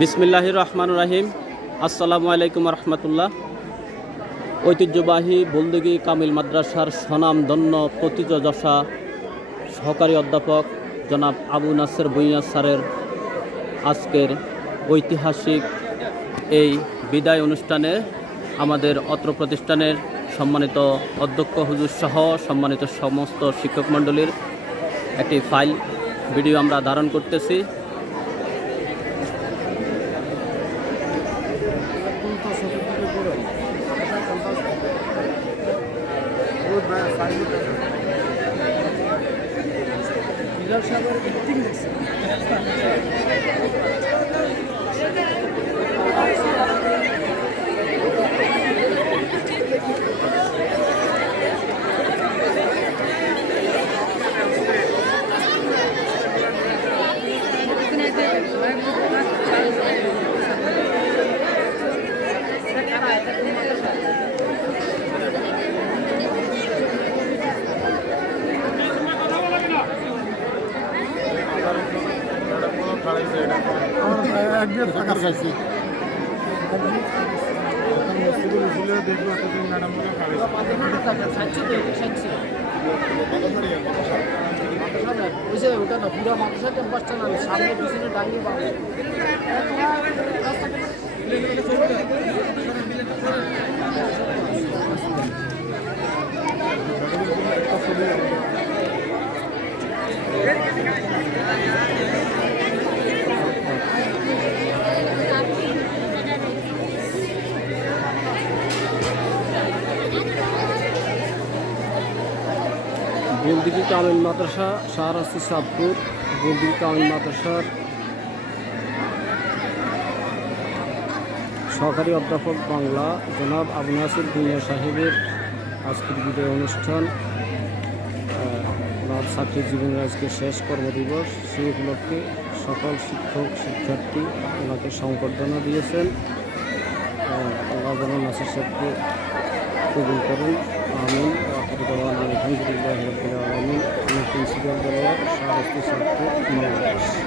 বিসমিল্লাহ রহমান রাহিম। আসসালামু আলাইকুম রহমতুল্লাহ। ঐতিহ্যবাহী বলদিগি কামিল মাদ্রাসার স্বনামধন্য প্রতিযশা সহকারী অধ্যাপক জনাব আবু নাসের ভুঁইয়া স্যারের আজকের ঐতিহাসিক এই বিদায় অনুষ্ঠানে আমাদের অত্র প্রতিষ্ঠানের সম্মানিত অধ্যক্ষ হুজুর সহ সম্মানিত সমস্ত শিক্ষক মণ্ডলীর একটি ফাইল, ভিডিও আমরা ধারণ করতেছি। আমার একদিন থাকার চাইছি দেখব এতদিন ম্যাডাম বলে ওটা না পুরো মাদ্রাসা ক্যাম্পাসটা না সামনে পিছনে ডাঙ্গি পাবে বুলদিঘি কামিল মাদ্রাসা শাহরাস্তি সাদপুর বুলদিঘি কামিল মাদ্রাসার সহকারী অধ্যাপক বাংলা, জনাব আবু নাসির সাহেবের আজকের বিদায় অনুষ্ঠান। ওনার ছাত্রী জীবনের আজকে শেষ কর্মদিবস সেই উপলক্ষে সকল শিক্ষক, শিক্ষার্থী ওনাকে সংবর্ধনা দিয়েছেন। আল্লাহ যেন সাহেবকে কবুল করেন। আমিন। আলহামদুলিল্লাহ আলহামদুলিল্লাহ রবিল আলমিন